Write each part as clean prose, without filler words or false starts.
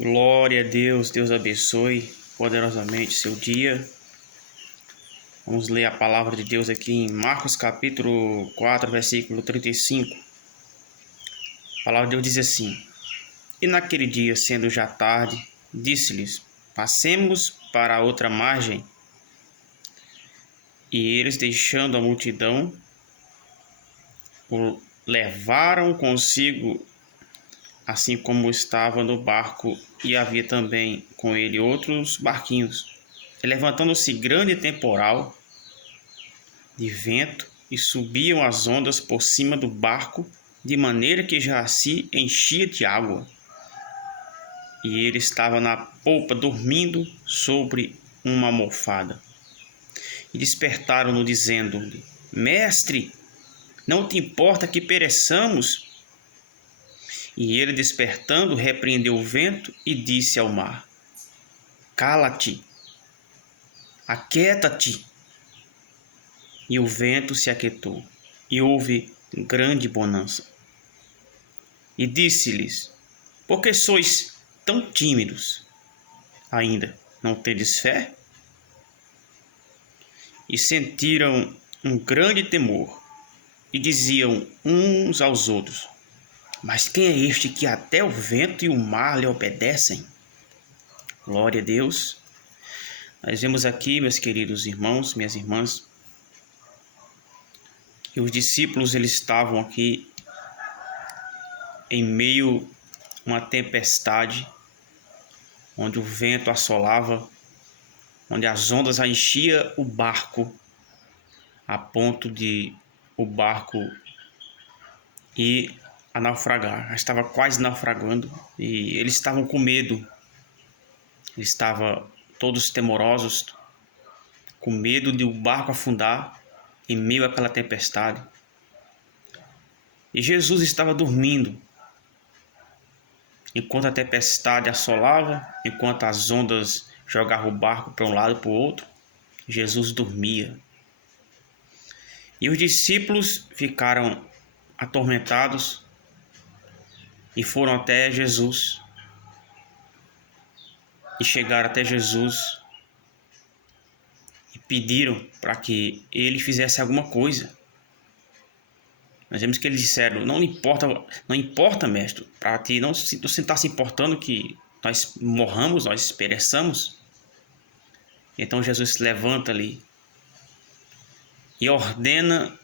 Glória a Deus, Deus abençoe poderosamente seu dia. Vamos ler a palavra de Deus aqui em Marcos capítulo 4, versículo 35. A palavra de Deus diz assim: E naquele dia, sendo já tarde, disse-lhes: Passemos para a outra margem. E eles, deixando a multidão, o levaram consigo, assim como estava no barco, e havia também com ele outros barquinhos. E levantando-se grande temporal de vento, e subiam as ondas por cima do barco, de maneira que já se enchia de água. E ele estava na polpa, dormindo sobre uma almofada. E despertaram-no, dizendo-lhe: Mestre, não te importa que pereçamos? E ele, despertando, repreendeu o vento e disse ao mar: Cala-te, aquieta-te. E o vento se aquietou, e houve grande bonança. E disse-lhes: Por que sois tão tímidos? Ainda não tendes fé? E sentiram um grande temor, e diziam uns aos outros: Mas quem é este que até o vento e o mar lhe obedecem? Glória a Deus. Nós vemos aqui, meus queridos irmãos, minhas irmãs, que os discípulos eles estavam aqui em meio a uma tempestade, onde o vento assolava, onde as ondas enchiam o barco, a ponto de o barco ir a naufragar. Já estava quase naufragando e eles estavam com medo. Eles estavam todos temorosos, com medo de o barco afundar em meio àquela tempestade. E Jesus estava dormindo, enquanto a tempestade assolava, enquanto as ondas jogavam o barco para um lado e para o outro. Jesus dormia. E os discípulos ficaram atormentados e foram até Jesus. E chegaram até Jesus e pediram para que ele fizesse alguma coisa. Nós vemos que eles disseram: não importa, mestre, para ti não está se importando que nós morramos, nós pereçamos. Então Jesus se levanta ali e ordena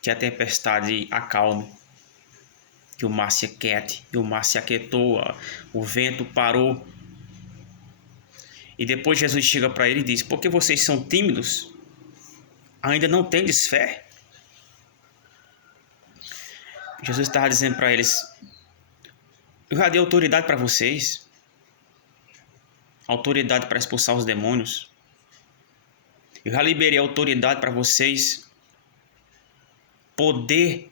que a tempestade acalme, que o mar se aquiete. E o mar se aquietou, o vento parou. E depois Jesus chega para ele e diz: Por que vocês são tímidos? Ainda não tendes fé? Jesus estava dizendo para eles: Eu já dei autoridade para vocês, autoridade para expulsar os demônios. Eu já liberei autoridade para vocês, poder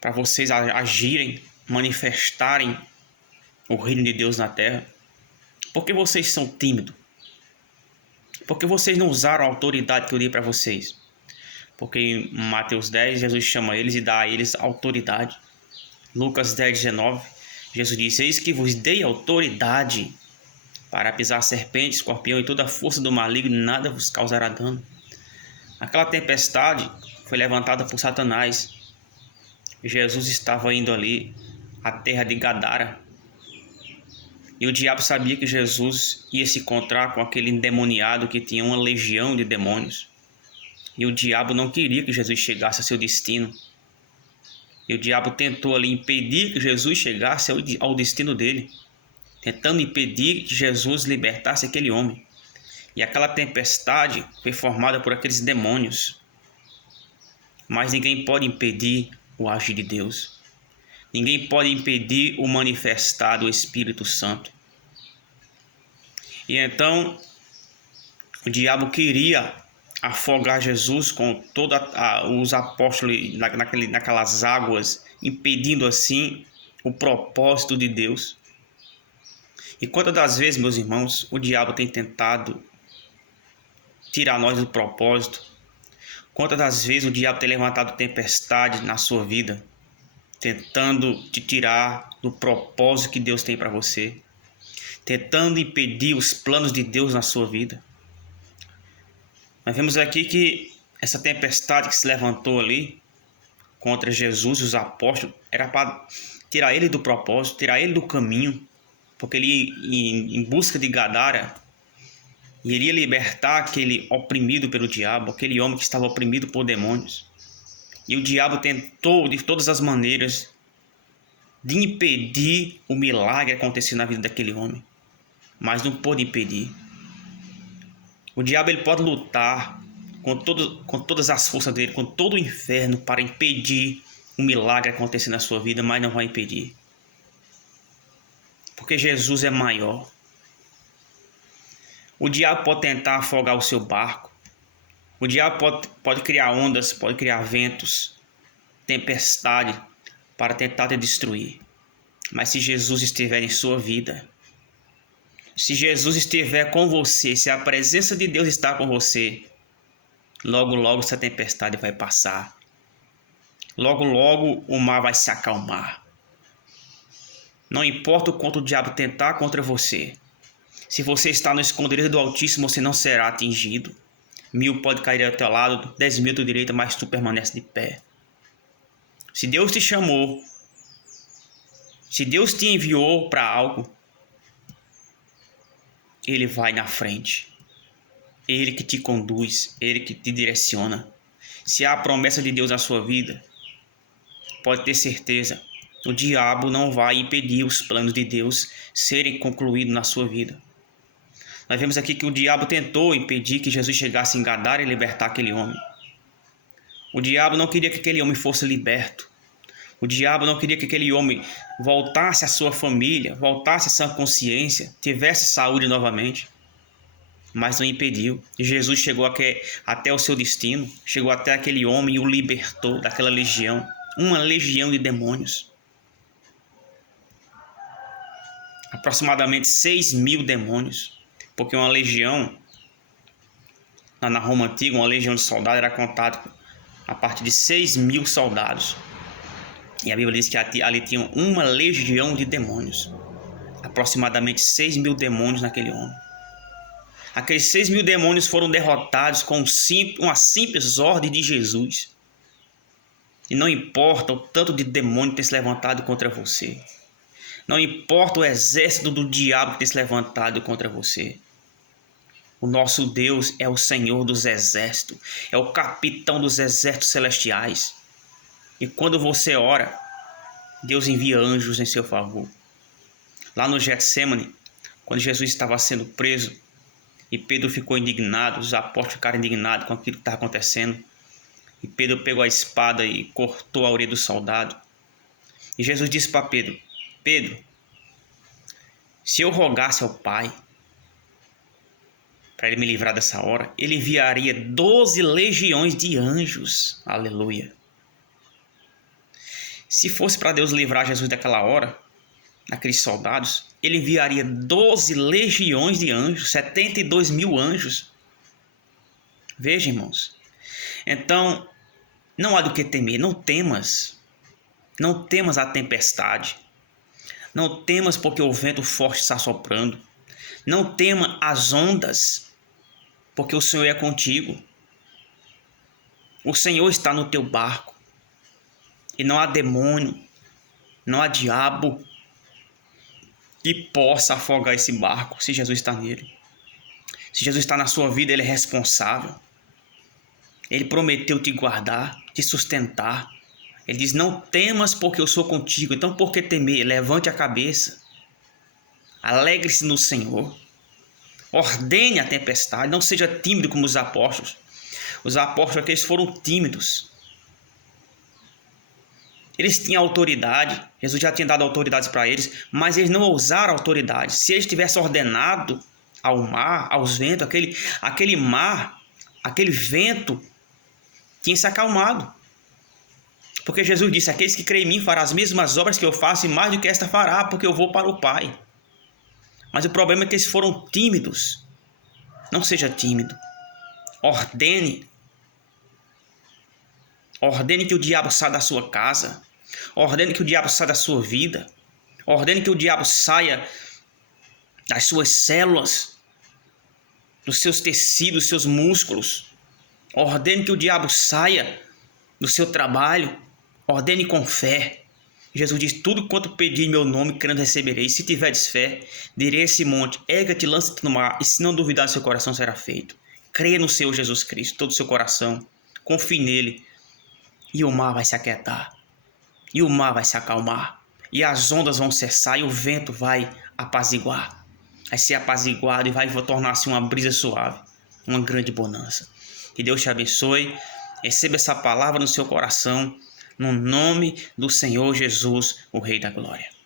para vocês agirem, manifestarem o reino de Deus na terra. Por que vocês são tímidos? Por que vocês não usaram a autoridade que eu dei para vocês? Porque em Mateus 10, Jesus chama eles e dá a eles autoridade. Lucas 10, 19, Jesus diz: Eis que vos dei autoridade para pisar serpente, escorpião e toda a força do maligno, nada vos causará dano. Aquela tempestade foi levantada por Satanás. Jesus estava indo ali à terra de Gadara. E o diabo sabia que Jesus ia se encontrar com aquele endemoniado que tinha uma legião de demônios. E o diabo não queria que Jesus chegasse a seu destino. E o diabo tentou ali impedir que Jesus chegasse ao destino dele, tentando impedir que Jesus libertasse aquele homem. E aquela tempestade foi formada por aqueles demônios. Mas ninguém pode impedir o agir de Deus. Ninguém pode impedir o manifestar do Espírito Santo. E então o diabo queria afogar Jesus com todos os apóstolos naquelas águas, impedindo assim o propósito de Deus. E quantas das vezes, meus irmãos, o diabo tem tentado tirar nós do propósito? Quantas das vezes o diabo tem levantado tempestade na sua vida? tentando te tirar do propósito que Deus tem para você, tentando impedir os planos de Deus na sua vida. Nós vemos aqui que essa tempestade que se levantou ali contra Jesus e os apóstolos era para tirar ele do propósito, tirar ele do caminho, porque ele ia em busca de Gadara e ele ia libertar aquele oprimido pelo diabo, aquele homem que estava oprimido por demônios. E o diabo tentou de todas as maneiras de impedir o milagre acontecer na vida daquele homem, mas não pôde impedir. O diabo ele pode lutar com todas as forças dele, com todo o inferno, para impedir um milagre acontecer na sua vida, mas não vai impedir. Porque Jesus é maior. O diabo pode tentar afogar o seu barco. O diabo pode criar ondas, pode criar ventos, tempestade, para tentar te destruir. Mas se Jesus estiver em sua vida, se Jesus estiver com você, se a presença de Deus está com você, logo logo essa tempestade vai passar. Logo logo o mar vai se acalmar. Não importa o quanto o diabo tentar contra você, se você está no esconderijo do Altíssimo, você não será atingido. 1000 pode cair ao teu lado, 10.000 à tua direita, mas tu permanece de pé. Se Deus te chamou, se Deus te enviou para algo, Ele vai na frente. Ele que te conduz, Ele que te direciona. Se há a promessa de Deus na sua vida, pode ter certeza, o diabo não vai impedir os planos de Deus serem concluídos na sua vida. Nós vemos aqui que o diabo tentou impedir que Jesus chegasse em Gadara e libertar aquele homem. O diabo não queria que aquele homem fosse liberto. O diabo não queria que aquele homem voltasse à sua família, voltasse à sua consciência, tivesse saúde novamente. Mas não impediu. Jesus chegou até o seu destino, chegou até aquele homem e o libertou daquela legião, uma legião de demônios. Aproximadamente 6.000 demônios. Porque uma legião, na Roma Antiga, uma legião de soldados era contada a partir de 6.000 soldados. E a Bíblia diz que ali tinham uma legião de demônios. Aproximadamente 6.000 demônios naquele homem. Aqueles 6.000 demônios foram derrotados com uma simples ordem de Jesus. E não importa o tanto de demônio que tem se levantado contra você. Não importa o exército do diabo que tem se levantado contra você. O nosso Deus é o Senhor dos exércitos, é o capitão dos exércitos celestiais. E quando você ora, Deus envia anjos em seu favor. Lá no Getsêmani, quando Jesus estava sendo preso e Pedro ficou indignado, os apóstolos ficaram indignados com aquilo que estava acontecendo. E Pedro pegou a espada e cortou a orelha do soldado. E Jesus disse para Pedro: Pedro, se eu rogasse ao Pai para ele me livrar dessa hora, ele enviaria 12 legiões de anjos. Aleluia. Se fosse para Deus livrar Jesus daquela hora, daqueles soldados, ele enviaria 12 legiões de anjos, 72.000 anjos. Veja, irmãos. Então, não há do que temer. Não temas. Não temas a tempestade. Não temas porque o vento forte está soprando. Não tema as ondas, porque o Senhor é contigo. O Senhor está no teu barco. E não há demônio, não há diabo que possa afogar esse barco se Jesus está nele. Se Jesus está na sua vida, Ele é responsável. Ele prometeu te guardar, te sustentar. Ele diz: não temas porque eu sou contigo. Então por que temer? Levante a cabeça. Alegre-se no Senhor. Ordene a tempestade. Não seja tímido como os apóstolos. Os apóstolos aqueles foram tímidos. Eles tinham autoridade. Jesus já tinha dado autoridades para eles. Mas eles não ousaram autoridade. Se eles tivessem ordenado ao mar, aos ventos, aquele mar, aquele vento tinha se acalmado. Porque Jesus disse: aqueles que creem em mim farão as mesmas obras que eu faço e mais do que esta fará, porque eu vou para o Pai. Mas o problema é que eles foram tímidos. Não seja tímido. Ordene. Ordene que o diabo saia da sua casa. Ordene que o diabo saia da sua vida. Ordene que o diabo saia das suas células, dos seus tecidos, dos seus músculos. Ordene que o diabo saia do seu trabalho. Ordene com fé. Jesus diz: tudo quanto pedir em meu nome, crendo receberei. Se tiverdes fé, direi a esse monte: erga-te, lança-te no mar, e se não duvidar no seu coração, será feito. Creia no Senhor Jesus Cristo, todo o seu coração. Confie nele. E o mar vai se aquietar. E o mar vai se acalmar. E as ondas vão cessar e o vento vai apaziguar. Vai ser apaziguado e vai tornar-se uma brisa suave. Uma grande bonança. Que Deus te abençoe. Receba essa palavra no seu coração. No nome do Senhor Jesus, o Rei da Glória.